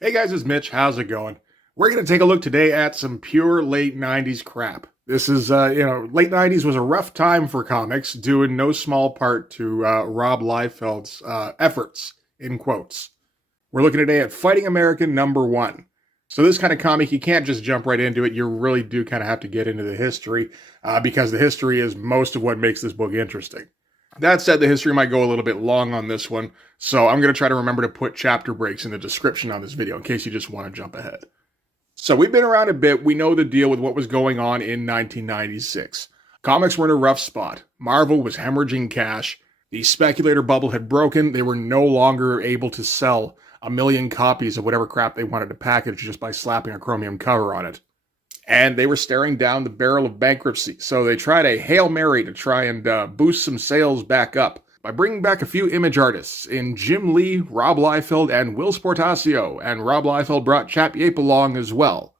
Hey guys, it's Mitch. How's it going? We're going to take a look today at some pure late 90s crap. This is, late 90s was a rough time for comics, due in no small part to Rob Liefeld's efforts, in quotes. We're looking today at Fighting American #1. So this kind of comic, you can't just jump right into it. You really do kind of have to get into the history, because the history is most of what makes this book interesting. That said, the history might go a little bit long on this one, so I'm going to try to remember to put chapter breaks in the description on this video in case you just want to jump ahead. So we've been around a bit. We know the deal with what was going on in 1996. Comics were in a rough spot. Marvel was hemorrhaging cash. The speculator bubble had broken. They were no longer able to sell 1 million copies of whatever crap they wanted to package just by slapping a chromium cover on it. And they were staring down the barrel of bankruptcy, so they tried a Hail Mary to try and boost some sales back up by bringing back a few image artists in Jim Lee, Rob Liefeld, and Will Sportasio, and Rob Liefeld brought Chap Yape along as well.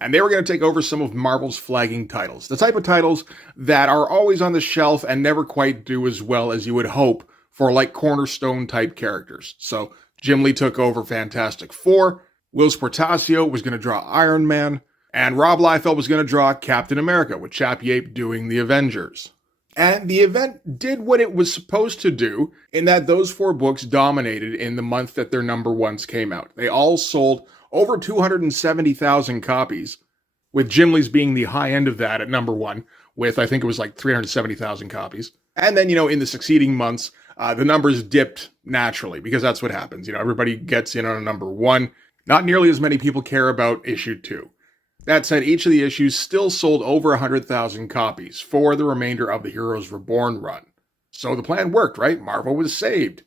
And they were going to take over some of Marvel's flagging titles, the type of titles that are always on the shelf and never quite do as well as you would hope for like cornerstone type characters. So Jim Lee took over Fantastic Four, Will Sportasio was going to draw Iron Man, and Rob Liefeld was going to draw Captain America, with Chap Yape doing the Avengers. And the event did what it was supposed to do, in that those 4 books dominated in the month that their #1s came out. They all sold over 270,000 copies, with Jim Lee's being the high end of that at #1, with I think it was like 370,000 copies. And then, in the succeeding months, the numbers dipped naturally, because that's what happens. Everybody gets in on a #1. Not nearly as many people care about issue 2. That said, each of the issues still sold over 100,000 copies for the remainder of the Heroes Reborn run. So the plan worked, right? Marvel was saved.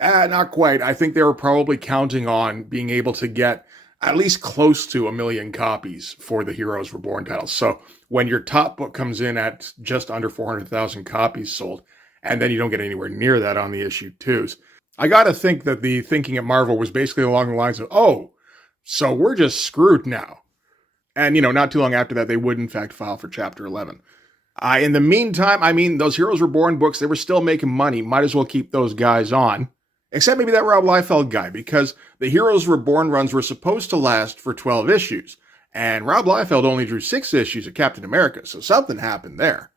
Not quite. I think they were probably counting on being able to get at least close to 1 million copies for the Heroes Reborn titles. So when your top book comes in at just under 400,000 copies sold, and then you don't get anywhere near that on the issue 2s, I gotta think that the thinking at Marvel was basically along the lines of, oh, so we're just screwed now. And, not too long after that, they would, in fact, file for Chapter 11. In the meantime, those Heroes Reborn books, they were still making money. Might as well keep those guys on. Except maybe that Rob Liefeld guy, because the Heroes Reborn runs were supposed to last for 12 issues. And Rob Liefeld only drew 6 issues of Captain America, so something happened there.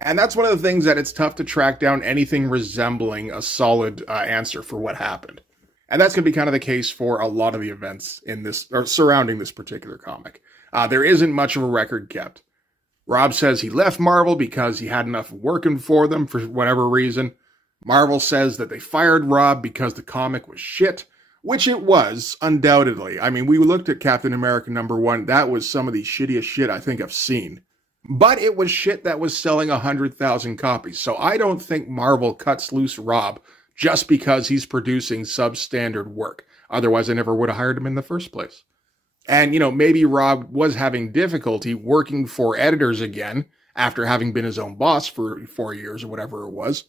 And that's one of the things that it's tough to track down anything resembling a solid answer for what happened. And that's going to be kind of the case for a lot of the events in this, or surrounding this particular comic. There isn't much of a record kept. Rob says he left Marvel because he had enough working for them for whatever reason. Marvel says that they fired Rob because the comic was shit, which it was, undoubtedly. We looked at Captain America #1. That was some of the shittiest shit I think I've seen. But it was shit that was selling 100,000 copies. So I don't think Marvel cuts loose Rob just because he's producing substandard work. Otherwise, I never would have hired him in the first place. And, maybe Rob was having difficulty working for editors again after having been his own boss for 4 years or whatever it was.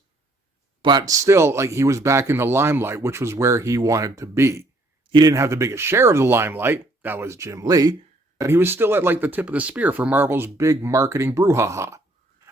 But still, he was back in the limelight, which was where he wanted to be. He didn't have the biggest share of the limelight. That was Jim Lee. But he was still at, the tip of the spear for Marvel's big marketing brouhaha.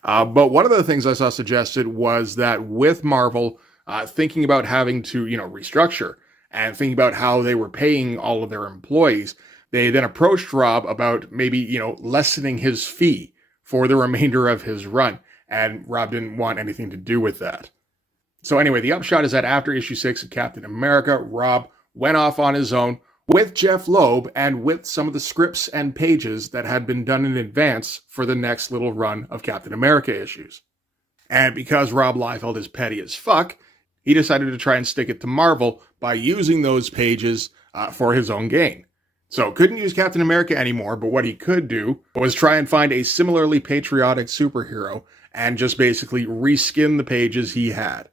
But one of the things I saw suggested was that with Marvel thinking about having to, restructure and thinking about how they were paying all of their employees, they then approached Rob about maybe, lessening his fee for the remainder of his run. And Rob didn't want anything to do with that. So anyway, the upshot is that after issue 6 of Captain America, Rob went off on his own with Jeff Loeb and with some of the scripts and pages that had been done in advance for the next little run of Captain America issues. And because Rob Liefeld is petty as fuck, he decided to try and stick it to Marvel by using those pages for his own gain. So couldn't use Captain America anymore, but what he could do was try and find a similarly patriotic superhero and just basically reskin the pages he had.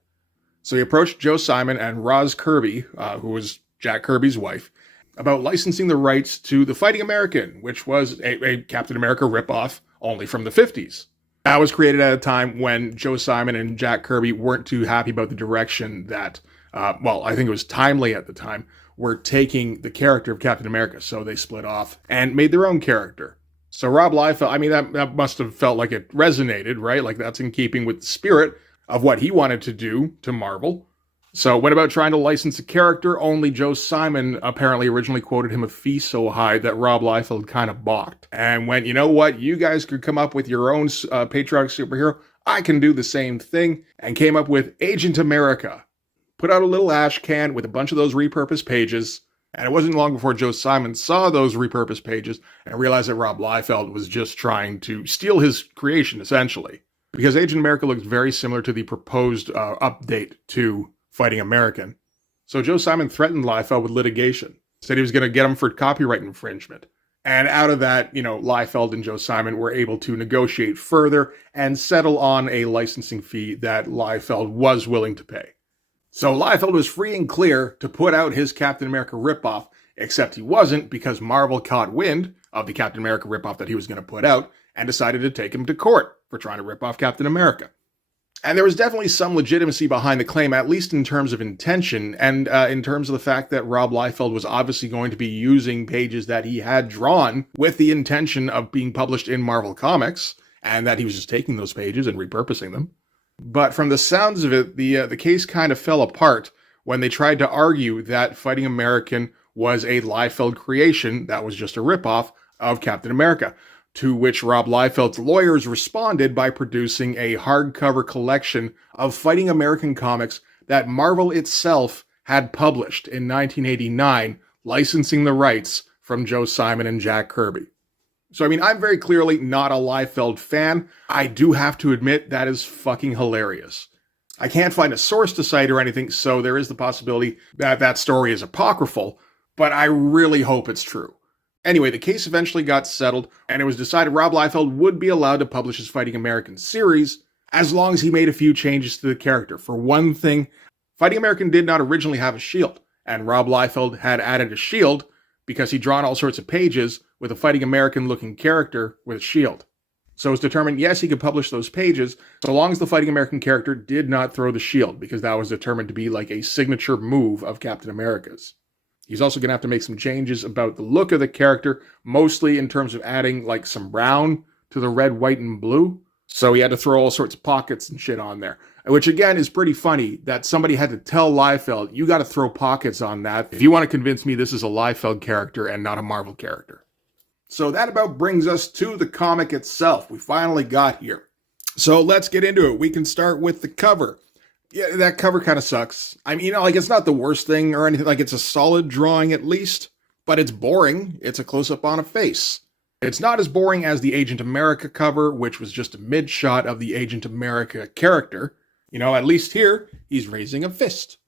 So he approached Joe Simon and Roz Kirby, who was Jack Kirby's wife, about licensing the rights to The Fighting American, which was a Captain America ripoff only from the 50s. That was created at a time when Joe Simon and Jack Kirby weren't too happy about the direction that, I think it was Timely at the time, were taking the character of Captain America. So they split off and made their own character. So Rob Liefeld, that must have felt like it resonated, right? Like that's in keeping with the spirit of what he wanted to do to Marvel. So went about trying to license a character, only Joe Simon apparently originally quoted him a fee so high that Rob Liefeld kind of balked. And went, you know what, you guys could come up with your own patriotic superhero, I can do the same thing, and came up with Agent America. Put out a little ash can with a bunch of those repurposed pages, and it wasn't long before Joe Simon saw those repurposed pages and realized that Rob Liefeld was just trying to steal his creation, essentially. Because Agent America looks very similar to the proposed update to Fighting American. So Joe Simon threatened Liefeld with litigation, said he was going to get him for copyright infringement. And out of that, Liefeld and Joe Simon were able to negotiate further and settle on a licensing fee that Liefeld was willing to pay. So Liefeld was free and clear to put out his Captain America ripoff, except he wasn't because Marvel caught wind of the Captain America ripoff that he was going to put out and decided to take him to court for trying to rip off Captain America. And there was definitely some legitimacy behind the claim, at least in terms of intention, and in terms of the fact that Rob Liefeld was obviously going to be using pages that he had drawn with the intention of being published in Marvel Comics, and that he was just taking those pages and repurposing them. But from the sounds of it, the case kind of fell apart when they tried to argue that Fighting American was a Liefeld creation that was just a ripoff of Captain America. To which Rob Liefeld's lawyers responded by producing a hardcover collection of Fighting American comics that Marvel itself had published in 1989, licensing the rights from Joe Simon and Jack Kirby. So, I'm very clearly not a Liefeld fan. I do have to admit that is fucking hilarious. I can't find a source to cite or anything, so there is the possibility that that story is apocryphal, but I really hope it's true. Anyway, the case eventually got settled, and it was decided Rob Liefeld would be allowed to publish his Fighting American series as long as he made a few changes to the character. For one thing, Fighting American did not originally have a shield, and Rob Liefeld had added a shield because he'd drawn all sorts of pages with a Fighting American-looking character with a shield. So it was determined, yes, he could publish those pages, so long as the Fighting American character did not throw the shield, because that was determined to be like a signature move of Captain America's. He's also going to have to make some changes about the look of the character, mostly in terms of adding like some brown to the red, white, and blue. So he had to throw all sorts of pockets and shit on there. Which again is pretty funny that somebody had to tell Liefeld, you got to throw pockets on that if you want to convince me this is a Liefeld character and not a Marvel character. So that about brings us to the comic itself. We finally got here. So let's get into it. We can start with the cover. Yeah, that cover kind of sucks. It's not the worst thing or anything. It's a solid drawing at least, but it's boring. It's a close-up on a face. It's not as boring as the Agent America cover, which was just a mid-shot of the Agent America character. At least here, he's raising a fist.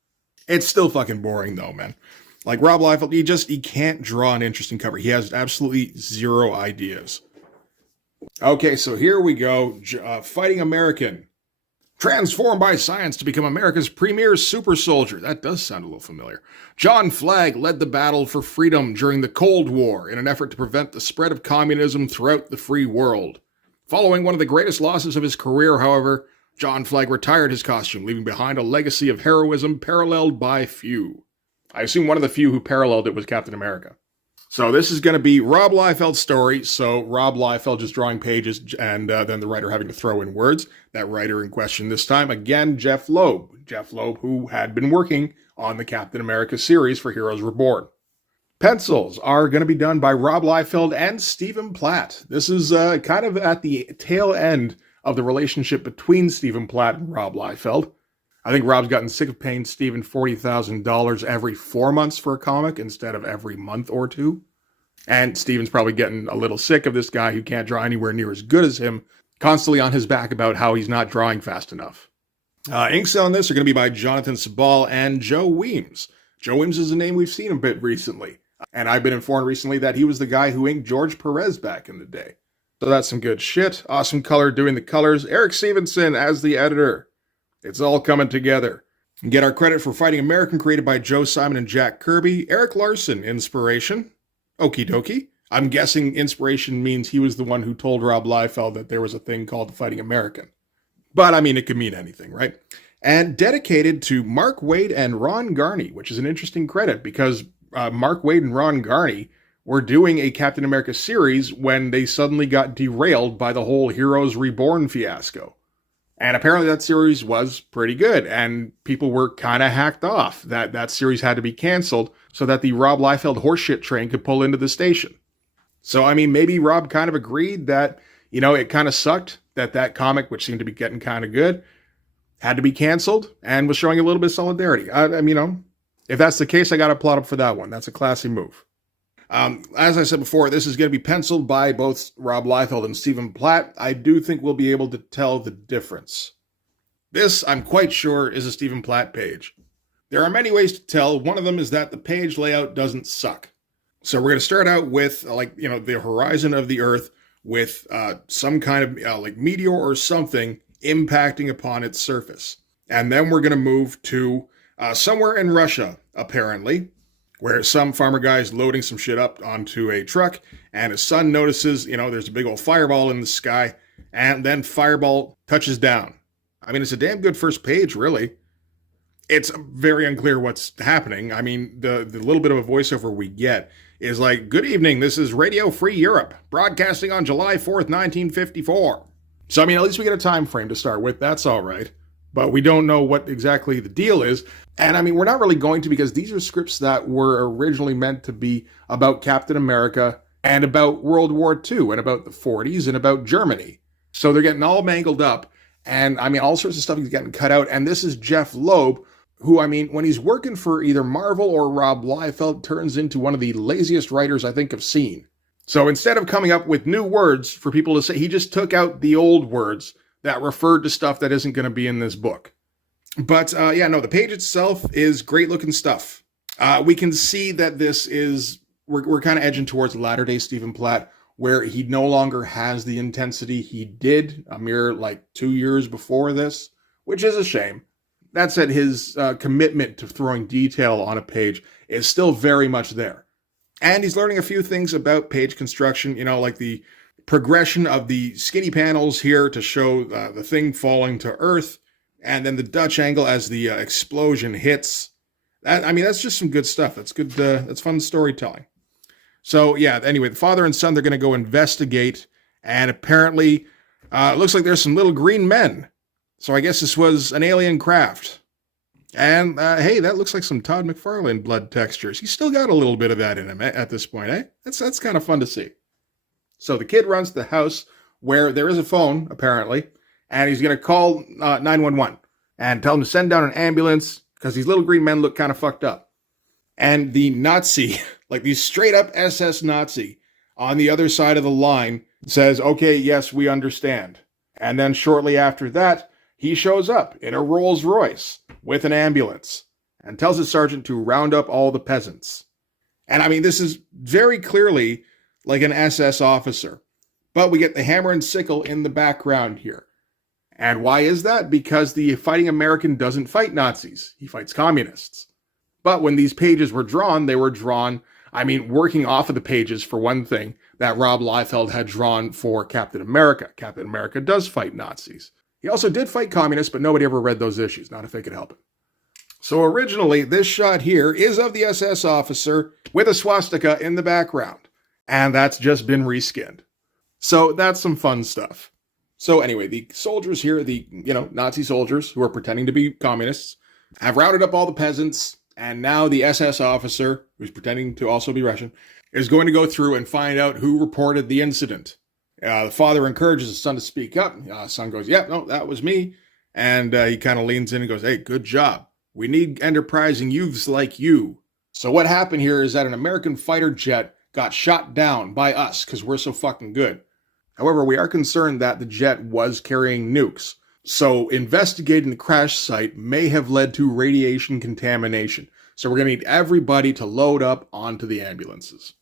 It's still fucking boring though, man. Like Rob Liefeld, he can't draw an interesting cover. He has absolutely zero ideas. Okay, so here we go. Fighting American. Transformed by science to become America's premier super soldier. That does sound a little familiar. John Flagg led the battle for freedom during the Cold War in an effort to prevent the spread of communism throughout the free world. Following one of the greatest losses of his career, however, John Flagg retired his costume, leaving behind a legacy of heroism paralleled by few. I assume one of the few who paralleled it was Captain America. So this is going to be Rob Liefeld's story. So Rob Liefeld just drawing pages and then the writer having to throw in words. That writer in question this time, again, Jeff Loeb. Jeff Loeb, who had been working on the Captain America series for Heroes Reborn. Pencils are going to be done by Rob Liefeld and Stephen Platt. This is kind of at the tail end of the relationship between Stephen Platt and Rob Liefeld. I think Rob's gotten sick of paying Stephen $40,000 every 4 months for a comic instead of every month or two. And Stephen's probably getting a little sick of this guy who can't draw anywhere near as good as him, constantly on his back about how he's not drawing fast enough. Inks on this are going to be by Jonathan Sabal and Joe Weems. Joe Weems is a name we've seen a bit recently. And I've been informed recently that he was the guy who inked George Perez back in the day. So that's some good shit. Awesome color doing the colors. Eric Stevenson as the editor. It's all coming together. And get our credit for Fighting American, created by Joe Simon and Jack Kirby. Eric Larson, inspiration. Okie dokie. I'm guessing inspiration means he was the one who told Rob Liefeld that there was a thing called the Fighting American. But it could mean anything, right? And dedicated to Mark Waid and Ron Garney, which is an interesting credit because Mark Waid and Ron Garney were doing a Captain America series when they suddenly got derailed by the whole Heroes Reborn fiasco. And apparently that series was pretty good, and people were kind of hacked off that that series had to be canceled so that the Rob Liefeld horseshit train could pull into the station. So, I mean, maybe Rob kind of agreed that, it kind of sucked that that comic, which seemed to be getting kind of good, had to be canceled and was showing a little bit of solidarity. If that's the case, I got to applaud him for that one. That's a classy move. As I said before, this is going to be penciled by both Rob Liefeld and Stephen Platt. I do think we'll be able to tell the difference. This, I'm quite sure, is a Stephen Platt page. There are many ways to tell. One of them is that the page layout doesn't suck. So we're going to start out with, the horizon of the Earth with some kind of, meteor or something impacting upon its surface. And then we're going to move to somewhere in Russia, apparently, where some farmer guy is loading some shit up onto a truck, and his son notices, there's a big old fireball in the sky, and then fireball touches down. I mean, it's a damn good first page, really. It's very unclear what's happening. I mean, the little bit of a voiceover we get is like, "Good evening, this is Radio Free Europe, broadcasting on July 4th, 1954. So, I mean, at least we get a time frame to start with. That's all right. But we don't know what exactly the deal is. And I mean, we're not really going to, because these are scripts that were originally meant to be about Captain America and about World War II and about the 40s and about Germany. So they're getting all mangled up. And I mean, all sorts of stuff is getting cut out. And this is Jeff Loeb, who, I mean, when he's working for either Marvel or Rob Liefeld, turns into one of the laziest writers I think I've seen. So instead of coming up with new words for people to say, he just took out the old words that referred to stuff that isn't going to be in this book. But the page itself is great looking stuff. We can see that this is, we're kind of edging towards latter-day Stephen Platt, where he no longer has the intensity he did a mere 2 years before this, which is a shame. That said, his commitment to throwing detail on a page is still very much there. And he's learning a few things about page construction, like the progression of the skinny panels here to show the thing falling to Earth, and then the Dutch angle as the explosion hits. That's just some good stuff. That's good. That's fun storytelling. So, anyway, the father and son, they're going to go investigate, and apparently it looks like there's some little green men. So I guess this was an alien craft. And, hey, that looks like some Todd McFarlane blood textures. He's still got a little bit of that in him at this point, eh? That's kind of fun to see. So the kid runs to the house where there is a phone, apparently, and he's going to call 911 and tell him to send down an ambulance because these little green men look kind of fucked up. And the Nazi, the straight-up SS Nazi on the other side of the line says, "Okay, yes, we understand." And then shortly after that, he shows up in a Rolls Royce with an ambulance and tells his sergeant to round up all the peasants. And I mean, this is very clearly like an SS officer. But we get the hammer and sickle in the background here. And why is that? Because the fighting American doesn't fight Nazis. He fights communists. But when these pages were drawn, they were drawn, working off of the pages, for one thing, that Rob Liefeld had drawn for Captain America. Captain America does fight Nazis. He also did fight communists, but nobody ever read those issues, not if they could help it. So originally, this shot here is of the SS officer with a swastika in the background. And that's just been reskinned. So that's some fun stuff. So anyway, the soldiers here, the, Nazi soldiers who are pretending to be communists, have rounded up all the peasants, and now the SS officer, who's pretending to also be Russian, is going to go through and find out who reported the incident. The father encourages his son to speak up. Son goes, "Yep, no, that was me." And he kind of leans in and goes, "Hey, good job. We need enterprising youths like you." So what happened here is that an American fighter jet got shot down by us because we're so fucking good. However, we are concerned that the jet was carrying nukes. So investigating the crash site may have led to radiation contamination. So we're going to need everybody to load up onto the ambulances.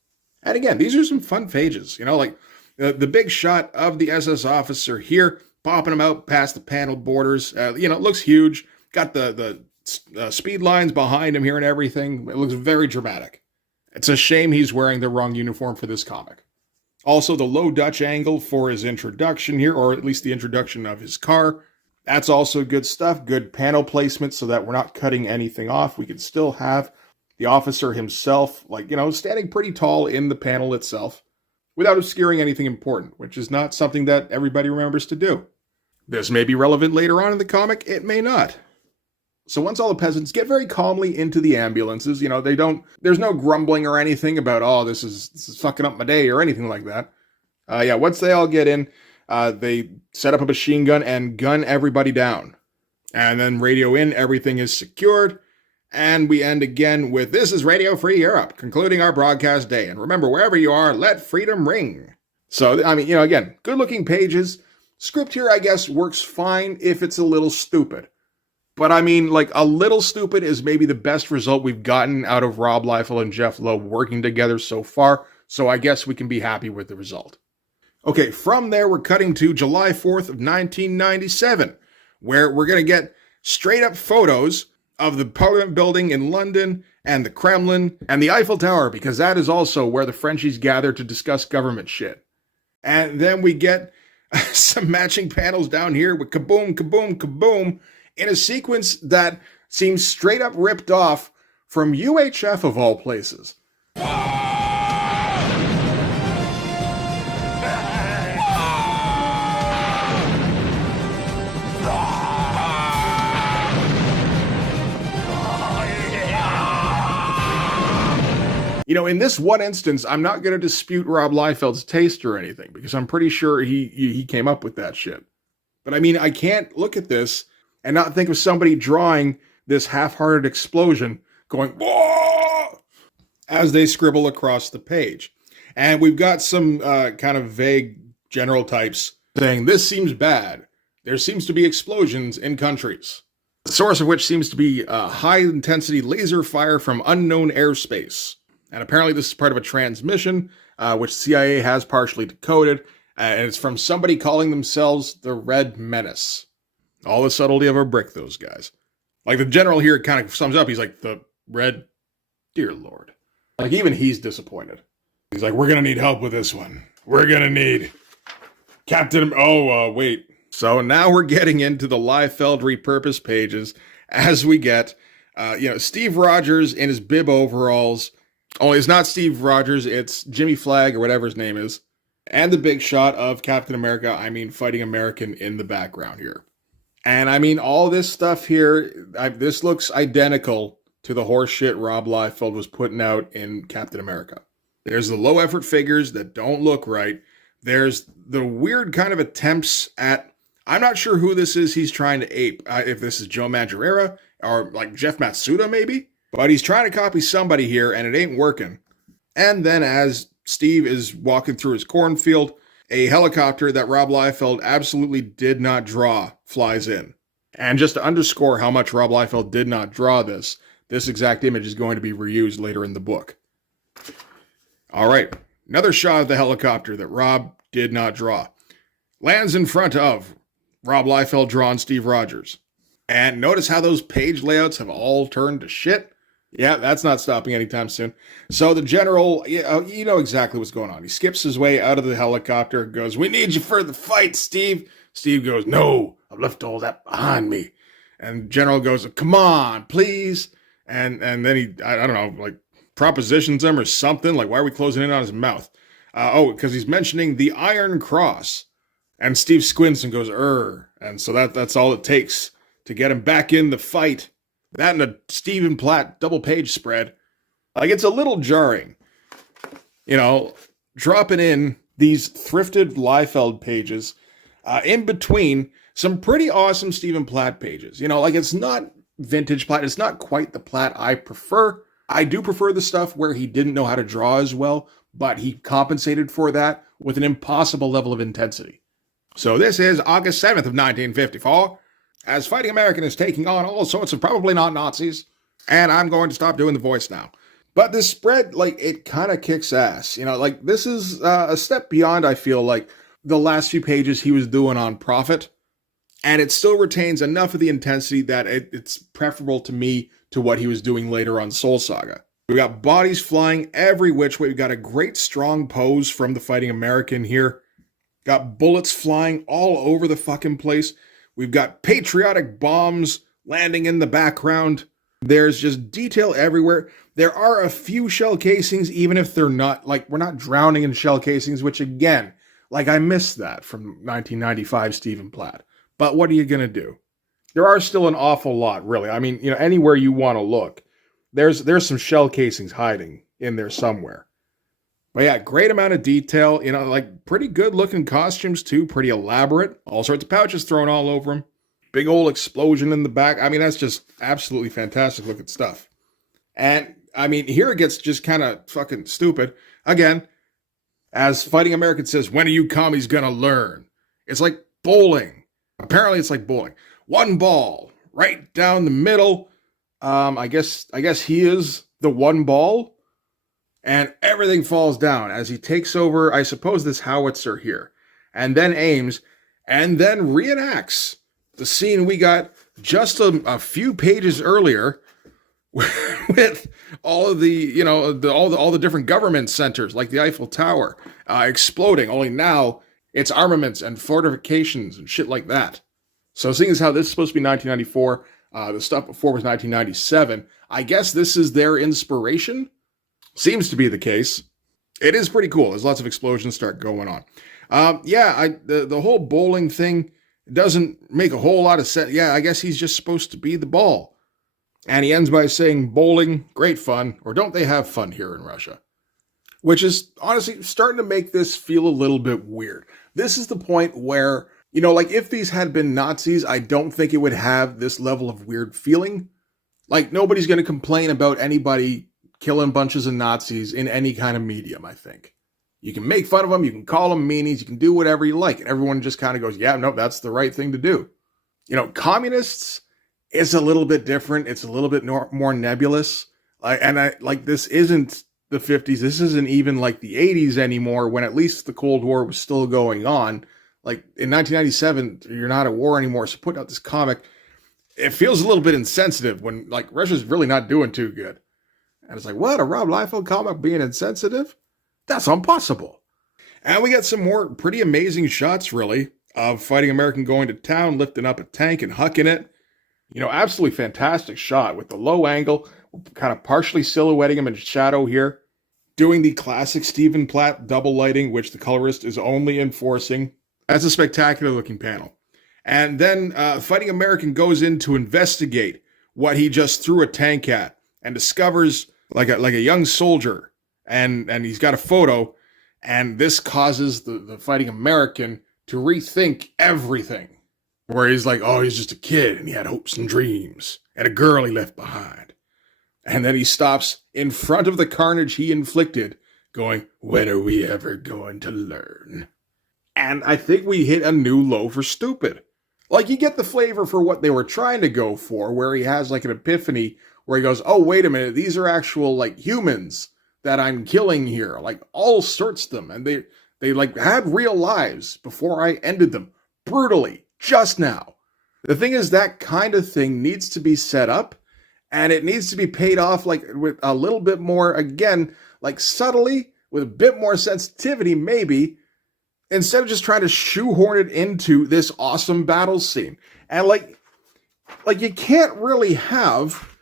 And again, these are some fun pages. The big shot of the SS officer here, popping him out past the panel borders. It looks huge. Got the speed lines behind him here and everything. It looks very dramatic. It's a shame he's wearing the wrong uniform for this comic. Also, the low Dutch angle for his introduction here, or at least the introduction of his car. That's also good stuff. Good panel placement so that we're not cutting anything off. We can still have the officer himself, standing pretty tall in the panel itself without obscuring anything important, which is not something that everybody remembers to do. This may be relevant later on in the comic, it may not. So once all the peasants get very calmly into the ambulances, there's no grumbling or anything about, oh, this is fucking up my day or anything like that. Once they all get in, they set up a machine gun and gun everybody down. And then radio in, everything is secured. And we end again with, this is Radio Free Europe, concluding our broadcast day. And remember, wherever you are, let freedom ring. So, again, good looking pages. Script here, I guess, works fine if it's a little stupid. But a little stupid is maybe the best result we've gotten out of Rob Liefeld and Jeff Loeb working together so far. So I guess we can be happy with the result. Okay, from there, we're cutting to July 4th of 1997, where we're going to get straight up photos of the Parliament building in London and the Kremlin and the Eiffel Tower, because that is also where the Frenchies gather to discuss government shit. And then we get some matching panels down here with kaboom, kaboom, kaboom, in a sequence that seems straight up ripped off from UHF of all places. In this one instance, I'm not going to dispute Rob Liefeld's taste or anything, because I'm pretty sure he came up with that shit. But I can't look at this and not think of somebody drawing this half-hearted explosion going, whoa, as they scribble across the page. And we've got some kind of vague general types saying, this seems bad. There seems to be explosions in countries. The source of which seems to be high-intensity laser fire from unknown airspace. And apparently this is part of a transmission, which CIA has partially decoded, and it's from somebody calling themselves the Red Menace. All the subtlety of a brick, those guys. The general here kind of sums up, he's like, the Red, dear Lord. Even he's disappointed. He's like, we're gonna need help with this one. We're gonna need Captain, wait. So now we're getting into the Liefeld repurposed pages as we get, Steve Rogers in his bib overalls. Only it's not Steve Rogers, it's Jimmy Flagg or whatever his name is. And the big shot of Captain America, Fighting American in the background here. And all this stuff here, this looks identical to the horse shit Rob Liefeld was putting out in Captain America. There's the low effort figures that don't look right. There's the weird kind of attempts at, I'm not sure who this is he's trying to ape. If this is Joe Madureira or Jeff Matsuda maybe. But he's trying to copy somebody here, and it ain't working. And then as Steve is walking through his cornfield, a helicopter that Rob Liefeld absolutely did not draw flies in. And just to underscore how much Rob Liefeld did not draw this exact image is going to be reused later in the book. All right, another shot of the helicopter that Rob did not draw. Lands in front of Rob Liefeld drawn Steve Rogers. And notice how those page layouts have all turned to shit. Yeah, that's not stopping anytime soon. So the general, you know exactly what's going on. He skips his way out of the helicopter, goes, we need you for the fight, Steve. Steve goes, no, I've left all that behind me. And general goes, come on, please. And then he, I don't know, propositions him or something. Why are we closing in on his mouth? Because he's mentioning the Iron Cross. And Steve squints and goes, And so that's all it takes to get him back in the fight. That and a Stephen Platt double page spread. It's a little jarring. Dropping in these thrifted Liefeld pages in between some pretty awesome Stephen Platt pages. It's not vintage Platt. It's not quite the Platt I prefer. I do prefer the stuff where he didn't know how to draw as well, but he compensated for that with an impossible level of intensity. So this is August 7th of 1954. As Fighting American is taking on all sorts of probably not Nazis. And I'm going to stop doing the voice now. But this spread, it kind of kicks ass. This is a step beyond, I feel the last few pages he was doing on Prophet. And it still retains enough of the intensity that it's preferable to me to what he was doing later on Soul Saga. We've got bodies flying every which way. We've got a great strong pose from the Fighting American here. Got bullets flying all over the fucking place. We've got patriotic bombs landing in the background. There's just detail everywhere. There are a few shell casings, even if they're not, we're not drowning in shell casings, which again, I missed that from 1995 Stephen Platt. But what are you going to do? There are still an awful lot, really. I mean, anywhere you want to look, there's some shell casings hiding in there somewhere. But yeah, great amount of detail, like pretty good looking costumes too, pretty elaborate. All sorts of pouches thrown all over them. Big old explosion in the back. I mean, that's just absolutely fantastic looking stuff. And I mean, here it gets just kind of fucking stupid. Again, as Fighting American says, when are you commies gonna learn? It's like bowling. Apparently it's like bowling. One ball, right down the middle. I guess he is the one ball. And everything falls down as he takes over, I suppose, this howitzer here. And then aims, and then reenacts the scene we got just a few pages earlier with all of the, all the different government centers, like the Eiffel Tower, exploding. Only now it's armaments and fortifications and shit like that. So seeing as how this is supposed to be 1994, the stuff before was 1997, I guess this is their inspiration. Seems to be the case. It is pretty cool. There's lots of explosions start going on. The whole bowling thing doesn't make a whole lot of sense. Yeah, I guess he's just supposed to be the ball. And he ends by saying, bowling, great fun, or don't they have fun here in Russia? Which is honestly starting to make this feel a little bit weird. This is the point where, like if these had been Nazis, I don't think it would have this level of weird feeling. Like nobody's going to complain about anybody killing bunches of Nazis in any kind of medium, I think. You can make fun of them, you can call them meanies, you can do whatever you like, and everyone just kind of goes, yeah, no, that's the right thing to do. Communists, it's a little bit different, it's a little bit more nebulous, this isn't the 50s, this isn't even like the 80s anymore, when at least the Cold War was still going on. Like, in 1997, you're not at war anymore, so putting out this comic, it feels a little bit insensitive when, Russia's really not doing too good. And it's like, what? A Rob Liefeld comic being insensitive? That's impossible. And we got some more pretty amazing shots, really, of Fighting American going to town, lifting up a tank and hucking it. Absolutely fantastic shot with the low angle, kind of partially silhouetting him in shadow here. Doing the classic Stephen Platt double lighting, which the colorist is only enforcing. That's a spectacular looking panel. And then Fighting American goes in to investigate what he just threw a tank at and discovers like a young soldier, and he's got a photo, and this causes the Fighting American to rethink everything. Where he's like, oh, he's just a kid, and he had hopes and dreams, and a girl he left behind. And then he stops in front of the carnage he inflicted, going, when are we ever going to learn? And I think we hit a new low for stupid. Like, you get the flavor for what they were trying to go for, where he has like an epiphany, where he goes, oh, wait a minute, these are actual, humans that I'm killing here. All sorts of them. And they had real lives before I ended them. Brutally. Just now. The thing is, that kind of thing needs to be set up, and it needs to be paid off, with a little bit more, again, subtly, with a bit more sensitivity, maybe, instead of just trying to shoehorn it into this awesome battle scene. And, you can't really have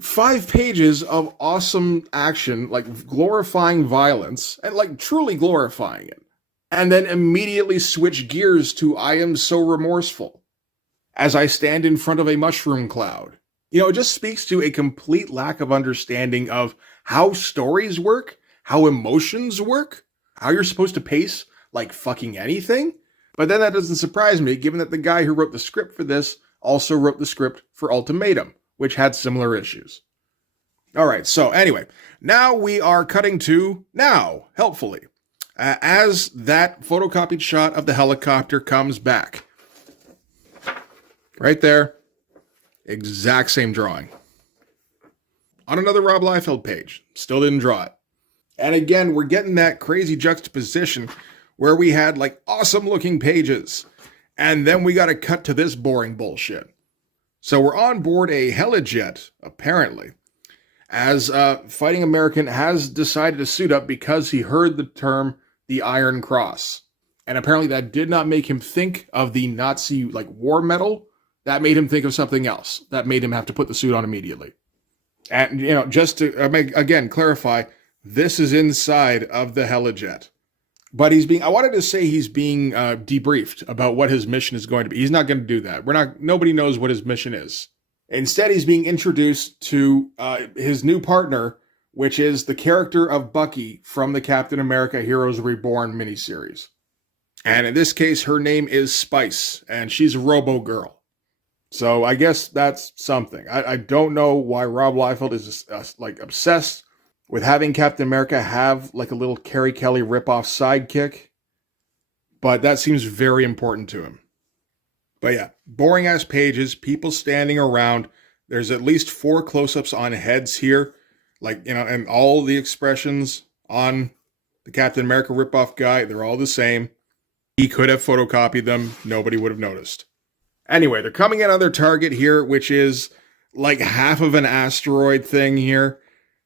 5 pages of awesome action, glorifying violence, and truly glorifying it, and then immediately switch gears to I am so remorseful as I stand in front of a mushroom cloud. It just speaks to a complete lack of understanding of how stories work, how emotions work, how you're supposed to pace fucking anything. But then that doesn't surprise me, given that the guy who wrote the script for this also wrote the script for Ultimatum, which had similar issues. All right, so anyway, now we are cutting to now, helpfully, as that photocopied shot of the helicopter comes back. Right there, exact same drawing. On another Rob Liefeld page, still didn't draw it. And again, we're getting that crazy juxtaposition where we had awesome looking pages, and then we got to cut to this boring bullshit. So we're on board a helijet, apparently, as Fighting American has decided to suit up because he heard the term the Iron Cross. And apparently that did not make him think of the Nazi, war medal. That made him think of something else. That made him have to put the suit on immediately. And, just to, again, clarify, this is inside of the helijet. But I wanted to say he's being debriefed about what his mission is going to be. He's not going to do that. Nobody knows what his mission is. Instead, he's being introduced to his new partner, which is the character of Bucky from the Captain America Heroes Reborn miniseries. And in this case, her name is Spice, and she's a Robo-Girl. So I guess that's something. I don't know why Rob Liefeld is like obsessed with having Captain America have like a little Carrie Kelly ripoff sidekick, but that seems very important to him. But yeah, boring ass pages, people standing around. There's at least 4 close-ups on heads here, like, you know, and all the expressions on the Captain America ripoff guy, they're all the same. He could have photocopied them. Nobody would have noticed. Anyway, they're coming in on their target here, which is like half of an asteroid thing here.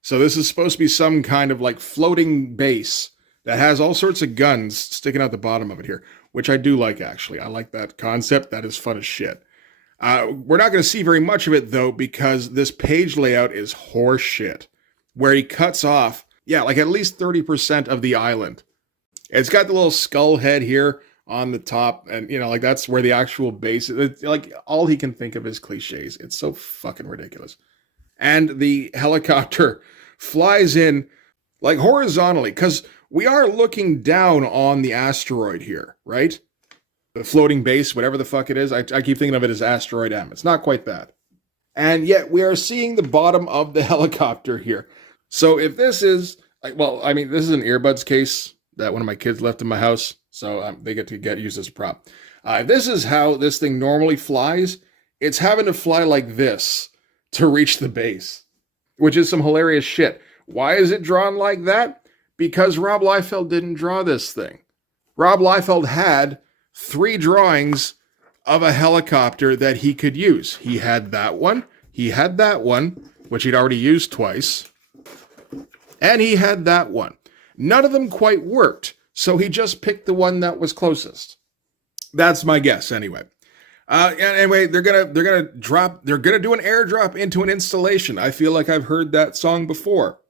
So this is supposed to be some kind of like floating base that has all sorts of guns sticking out the bottom of it here, which I do like, actually. I like that concept. That is fun as shit. We're not going to see very much of it, though, because this page layout is horse shit, where he cuts off, yeah, like at least 30% of the island. It's got the little skull head here on the top, and, you know, like that's where the actual base is. Like, all he can think of is cliches. It's so fucking ridiculous. And the helicopter flies in, like, horizontally, because we are looking down on the asteroid here, right? The floating base, whatever the fuck it is. I keep thinking of it as Asteroid M. It's not quite that. And yet we are seeing the bottom of the helicopter here. So if this is, well, I mean, this is an earbuds case that one of my kids left in my house, so they get to use as a prop. This is how this thing normally flies. It's having to fly like this to reach the base, which is some hilarious shit. Why is it drawn like that? Because Rob Liefeld didn't draw this thing. Rob Liefeld had 3 drawings of a helicopter that he could use. He had that one, which he'd already used twice, and he had that one. None of them quite worked, so he just picked the one that was closest. That's my guess, anyway. Anyway, they're gonna do an airdrop into an installation. I feel like I've heard that song before.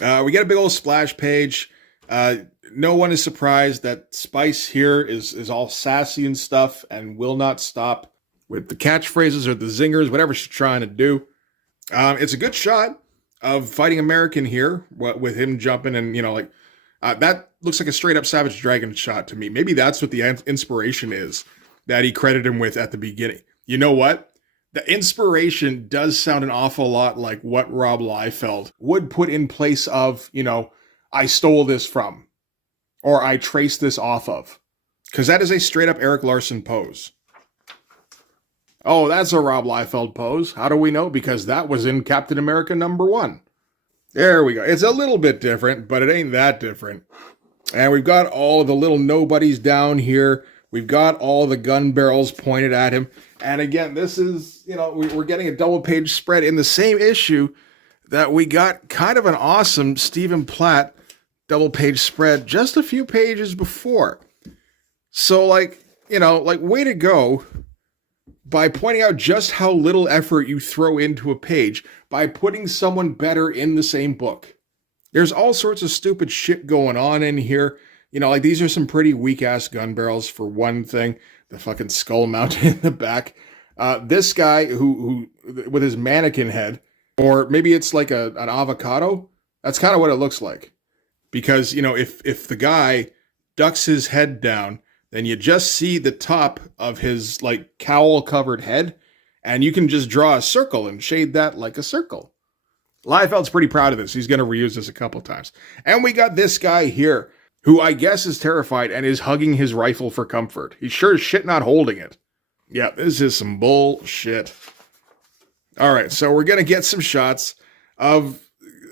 We get a big old splash page. No one is surprised that Spice here is all sassy and stuff and will not stop with the catchphrases or the zingers, whatever she's trying to do. It's a good shot of Fighting American here with him jumping and, you know, like, that looks like a straight up Savage Dragon shot to me. Maybe that's what the inspiration is that he credited him with at the beginning. You know what? The inspiration does sound an awful lot like what Rob Liefeld would put in place of, you know, I stole this from, or I traced this off of. Because that is a straight up Eric Larson pose. Oh, that's a Rob Liefeld pose. How do we know? Because that was in Captain America #1. There we go. It's a little bit different, but it ain't that different. And we've got all the little nobodies down here. We've got all the gun barrels pointed at him. And again, this is, you know, we're getting a double page spread in the same issue that we got kind of an awesome Stephen Platt double page spread just a few pages before. So, like, you know, like, way to go by pointing out just how little effort you throw into a page by putting someone better in the same book. There's all sorts of stupid shit going on in here. You know, like, these are some pretty weak-ass gun barrels, for one thing. The fucking skull mounted in the back. This guy who with his mannequin head, or maybe it's like an avocado. That's kind of what it looks like. Because, you know, if the guy ducks his head down, then you just see the top of his, like, cowl-covered head, and you can just draw a circle and shade that like a circle. Liefeld's pretty proud of this. He's going to reuse this a couple times. And we got this guy here, who I guess is terrified and is hugging his rifle for comfort. He's sure as shit not holding it. Yeah, this is some bullshit. All right, so we're going to get some shots of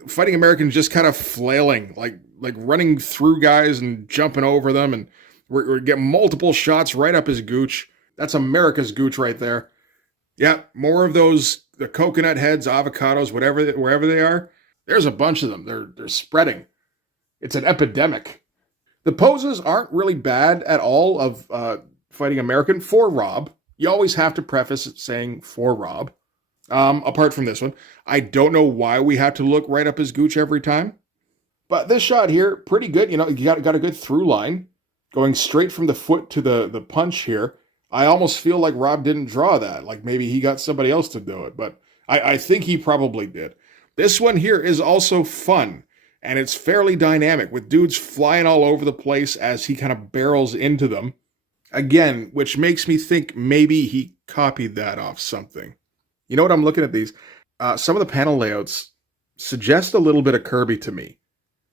Fighting Americans just kind of flailing, like running through guys and jumping over them, and we're getting multiple shots right up his gooch. That's America's gooch right there. Yeah, more of those, the coconut heads, avocados, wherever they are. There's a bunch of them. They're spreading. It's an epidemic. The poses aren't really bad at all of Fighting American for Rob. You always have to preface it saying for Rob. Apart from this one, I don't know why we have to look right up his gooch every time. But this shot here, pretty good. You know, you got a good through line going straight from the foot to the punch here. I almost feel like Rob didn't draw that. Like maybe he got somebody else to do it, but I think he probably did. This one here is also fun, and it's fairly dynamic with dudes flying all over the place as he kind of barrels into them. Again, which makes me think maybe he copied that off something. You know what, I'm looking at these. Some of the panel layouts suggest a little bit of Kirby to me.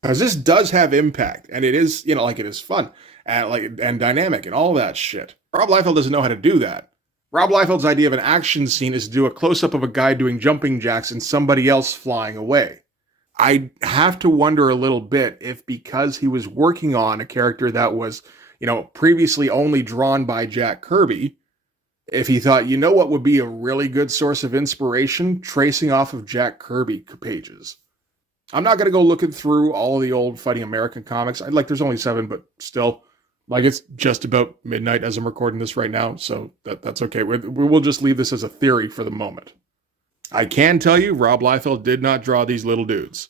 Because this does have impact, and it is, you know, like it is fun, and dynamic, and all that shit. Rob Liefeld doesn't know how to do that. Rob Liefeld's idea of an action scene is to do a close-up of a guy doing jumping jacks and somebody else flying away. I have to wonder a little bit if because he was working on a character that was, you know, previously only drawn by Jack Kirby, if he thought, you know what would be a really good source of inspiration? Tracing off of Jack Kirby pages. I'm not going to go looking through all of the old Fighting American comics. There's only 7, but still, like, it's just about midnight as I'm recording this right now, so that's okay. We'll just leave this as a theory for the moment. I can tell you, Rob Liefeld did not draw these little dudes.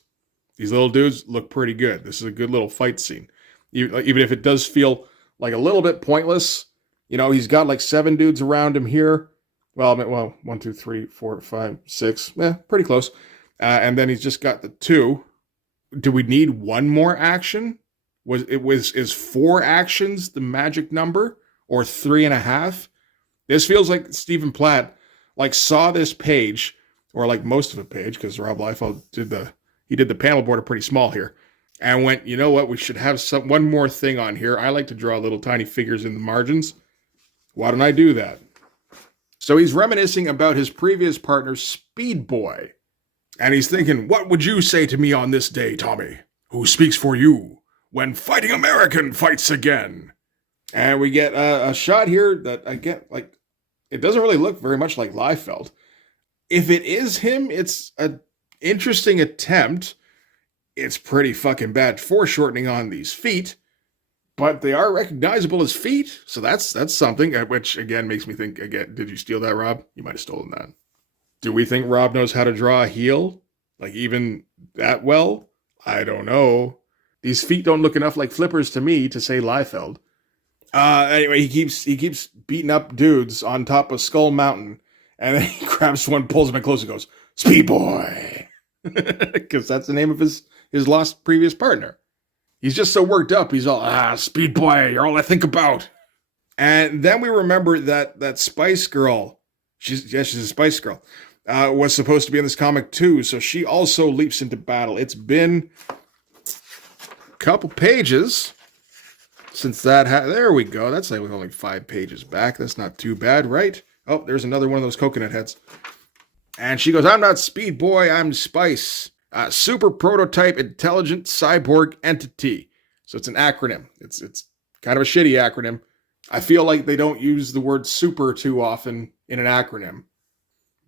These little dudes look pretty good. This is a good little fight scene. Even if it does feel like a little bit pointless, you know, he's got like 7 dudes around him here. Well, 1, 2, 3, 4, 5, 6. Pretty close. And then he's just got the 2. Do we need one more action? Is 4 actions the magic number, or 3.5? This feels like Stephen Platt like saw this page, or like most of the page, because Rob Liefeld did the panel border pretty small here, and went, you know what? We should have one more thing on here. I like to draw little tiny figures in the margins. Why don't I do that? So he's reminiscing about his previous partner, Speed Boy. And he's thinking, what would you say to me on this day, Tommy, who speaks for you, when Fighting American fights again? And we get a shot here that, again, like, it doesn't really look very much like Liefeld. If it is him, it's an interesting attempt. It's pretty fucking bad foreshortening on these feet, but they are recognizable as feet, so that's something, which, again, makes me think, again, did you steal that, Rob? You might have stolen that. Do we think Rob knows how to draw a heel? Like, even that well? I don't know. These feet don't look enough like flippers to me to say Liefeld. Anyway, he keeps beating up dudes on top of Skull Mountain, and then he grabs one, pulls him in close, and goes, Speed Boy! Because that's the name of his lost previous partner. He's just so worked up, he's all, Speed Boy, you're all I think about. And then we remember that Spice Girl, she's a Spice Girl, was supposed to be in this comic too, so she also leaps into battle. It's been a couple pages since that. There we go. That's like only 5 pages back. That's not too bad, right? Oh, there's another one of those coconut heads. And she goes, I'm not Speed Boy, I'm Spice. Super prototype intelligent cyborg entity. So it's an acronym. It's kind of a shitty acronym. I feel like they don't use the word super too often in an acronym.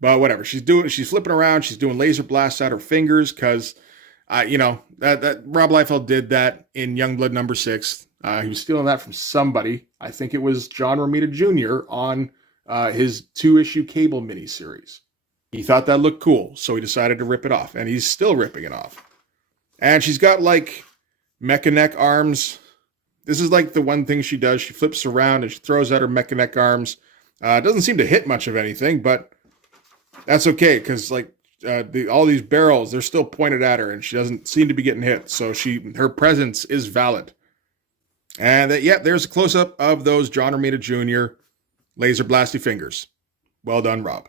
But whatever, she's flipping around, she's doing laser blasts out her fingers, because, that Rob Liefeld did that in Youngblood number 6. He was stealing that from somebody. I think it was John Romita Jr. on his 2-issue cable miniseries. He thought that looked cool, so he decided to rip it off, and he's still ripping it off. And she's got, like, mecha neck arms. This is, like, the one thing she does. She flips around and she throws out her mecha neck arms. Doesn't seem to hit much of anything, but that's okay, because, like, all these barrels, they're still pointed at her, and she doesn't seem to be getting hit, so her presence is valid. And, there's a close-up of those John Romita Jr. laser blasty fingers. Well done, Rob.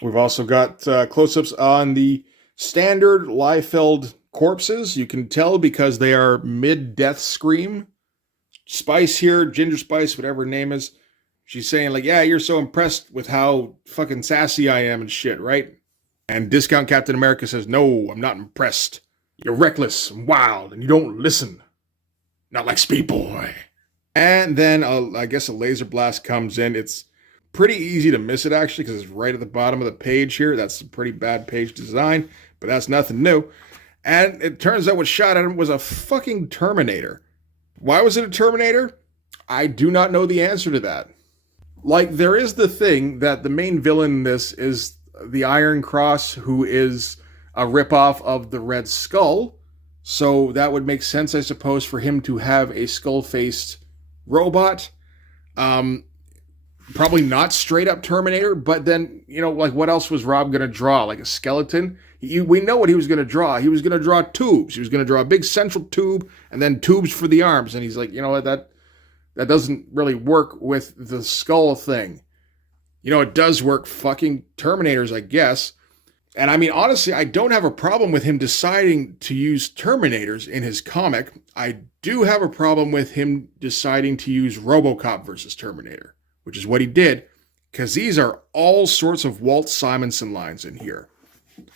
We've also got close-ups on the standard Liefeld corpses. You can tell because they are mid-death scream. Spice here, Ginger Spice, whatever her name is, she's saying, like, yeah, you're so impressed with how fucking sassy I am and shit, right? And Discount Captain America says, no, I'm not impressed. You're reckless and wild, and you don't listen. Not like Speed Boy. And then, I guess a laser blast comes in. It's pretty easy to miss it, actually, because it's right at the bottom of the page here. That's a pretty bad page design, but that's nothing new. And it turns out what shot at him was a fucking Terminator. Why was it a Terminator? I do not know the answer to that. Like, there is the thing that the main villain in this is the Iron Cross, who is a ripoff of the Red Skull, So that would make sense, I suppose, for him to have a skull-faced robot. Um, Probably not straight up Terminator, but then, like what else was Rob going to draw? Like a skeleton? We know what he was going to draw. He was going to draw tubes. He was going to draw a big central tube and then tubes for the arms. And he's like, you know what, that doesn't really work with the skull thing. It does work, fucking Terminators, I guess. And I mean, honestly, I don't have a problem with him deciding to use Terminators in his comic. I do have a problem with him deciding to use RoboCop versus Terminator, which is what he did, because these are all sorts of Walt Simonson lines in here,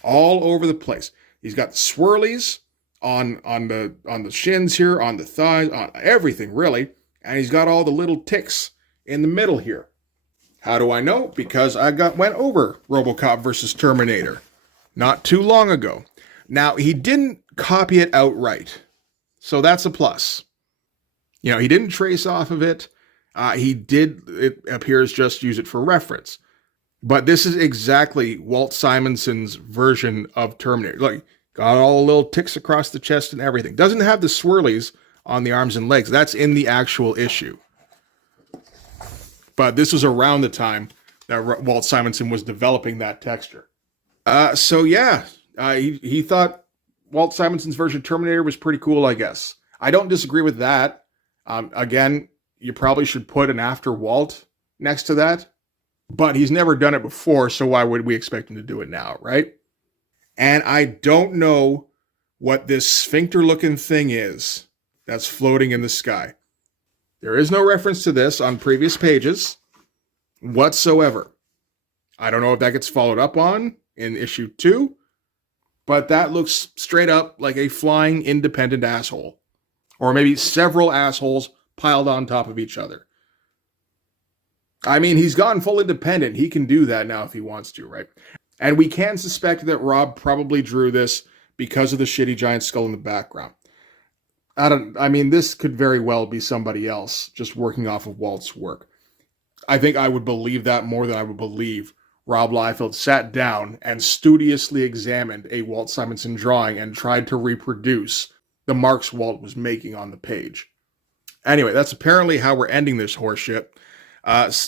all over the place. He's got the swirlies on the shins here, on the thighs, on everything really, and he's got all the little ticks in the middle here. How do I know? Because I went over RoboCop versus Terminator not too long ago. Now, he didn't copy it outright, so that's a plus. He didn't trace off of it. He did, it appears, just use it for reference. But this is exactly Walt Simonson's version of Terminator. Like, got all the little ticks across the chest and everything. Doesn't have the swirlies on the arms and legs. That's in the actual issue. But this was around the time that Walt Simonson was developing that texture. He thought Walt Simonson's version of Terminator was pretty cool, I guess. I don't disagree with that. Again, you probably should put an after Walt next to that. But he's never done it before, so why would we expect him to do it now, right? And I don't know what this sphincter-looking thing is that's floating in the sky. There is no reference to this on previous pages whatsoever. I don't know if that gets followed up on in issue 2, but that looks straight up like a flying independent asshole. Or maybe several assholes piled on top of each other. I mean, he's gone full independent. He can do that now if he wants to, right? And we can suspect that Rob probably drew this because of the shitty giant skull in the background. This could very well be somebody else just working off of Walt's work. I think I would believe that more than I would believe Rob Liefeld sat down and studiously examined a Walt Simonson drawing and tried to reproduce the marks Walt was making on the page. Anyway, that's apparently how we're ending this horseshit.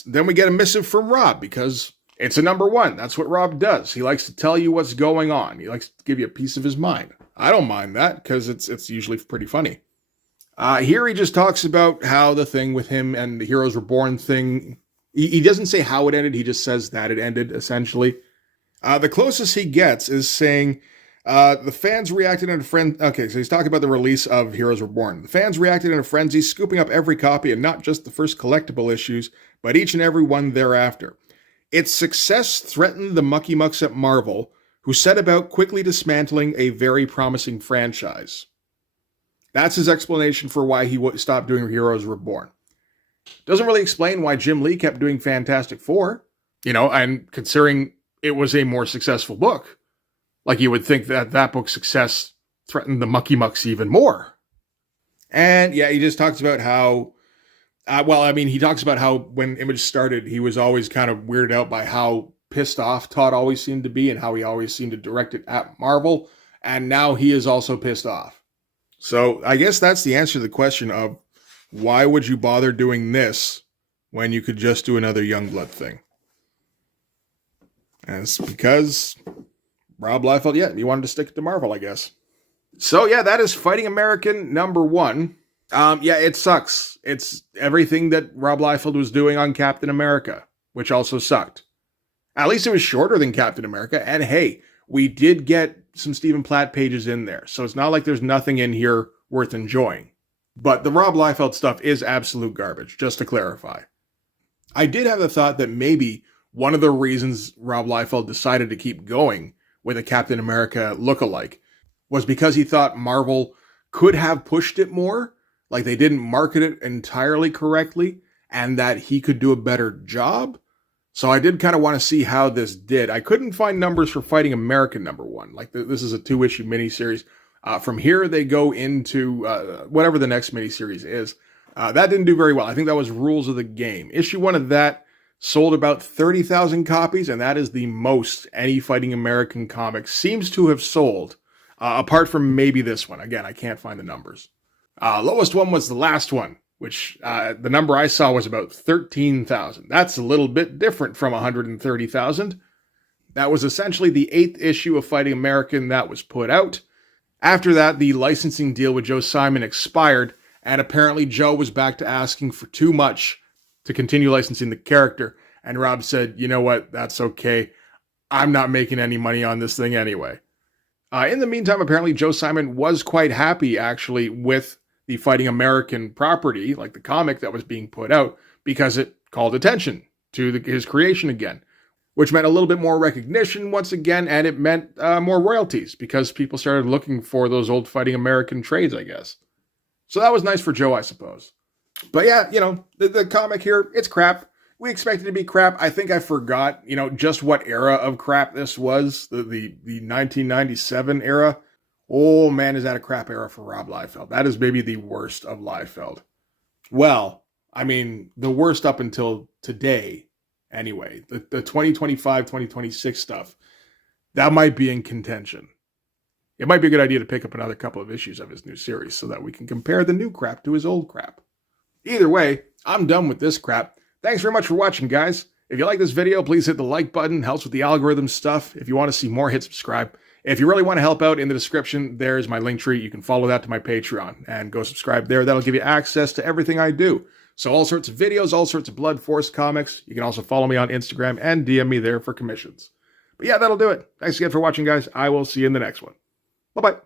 Then we get a missive from Rob because it's a number 1. That's what Rob does. He likes to tell you what's going on. He likes to give you a piece of his mind. I don't mind that because it's usually pretty funny. Here he just talks about how the thing with him and the Heroes Reborn thing, he doesn't say how it ended, he just says that it ended, essentially. The closest he gets is saying, the fans reacted in a frenzy. Okay, so he's talking about the release of Heroes Reborn. The fans reacted in a frenzy, scooping up every copy, and not just the first collectible issues, but each and every one thereafter. Its success threatened the mucky mucks at Marvel, who set about quickly dismantling a very promising franchise. That's his explanation for why he stopped doing Heroes Reborn. Doesn't really explain why Jim Lee kept doing Fantastic Four, and considering it was a more successful book. Like you would think that book's success threatened the Mucky Mucks even more. And yeah, he just talks about how, he talks about how when Image started, he was always kind of weirded out by how pissed off Todd always seemed to be and how he always seemed to direct it at Marvel. And now he is also pissed off. So I guess that's the answer to the question of why would you bother doing this when you could just do another Youngblood thing? And it's because Rob Liefeld, he wanted to stick it to Marvel, I guess. So yeah, that is Fighting American number 1. It sucks. It's everything that Rob Liefeld was doing on Captain America, which also sucked. At least it was shorter than Captain America, and hey, we did get some Stephen Platt pages in there, so it's not like there's nothing in here worth enjoying. But the Rob Liefeld stuff is absolute garbage, just to clarify. I did have the thought that maybe one of the reasons Rob Liefeld decided to keep going with a Captain America lookalike was because he thought Marvel could have pushed it more, like they didn't market it entirely correctly, and that he could do a better job. So I did kind of want to see how this did. I couldn't find numbers for Fighting American number 1. Like this is a 2-issue miniseries. From here, they go into whatever the next miniseries is. That didn't do very well. I think that was Rules of the Game. Issue 1 of that sold about 30,000 copies, and that is the most any Fighting American comic seems to have sold apart from maybe this one. Again, I can't find the numbers. Lowest one was the last one, which the number I saw was about 13,000. That's a little bit different from 130,000. That was essentially the 8th issue of Fighting American that was put out. After that, the licensing deal with Joe Simon expired, and apparently Joe was back to asking for too much to continue licensing the character. And Rob said, you know what, that's okay. I'm not making any money on this thing anyway. In the meantime, apparently Joe Simon was quite happy, actually, with the Fighting American property, like the comic that was being put out, because it called attention to his creation again, which meant a little bit more recognition once again, and it meant more royalties, because people started looking for those old Fighting American trades, I guess. So that was nice for Joe, I suppose. But yeah, you know, the comic here, it's crap. We expect it to be crap. I think I forgot, you know, just what era of crap this was. The 1997 era. Oh man, is that a crap era for Rob Liefeld. That is maybe the worst of Liefeld. Well, I mean, the worst up until today, anyway. The 2025, 2026 stuff, that might be in contention. It might be a good idea to pick up another couple of issues of his new series so that we can compare the new crap to his old crap. Either way, I'm done with this crap. Thanks very much for watching, guys. If you like this video, please hit the like button. Helps with the algorithm stuff. If you want to see more, hit subscribe. If you really want to help out, in the description, there's my link tree. You can follow that to my Patreon and go subscribe there. That'll give you access to everything I do. So all sorts of videos, all sorts of Blood Force comics. You can also follow me on Instagram and DM me there for commissions. But yeah, that'll do it. Thanks again for watching, guys. I will see you in the next one. Bye-bye.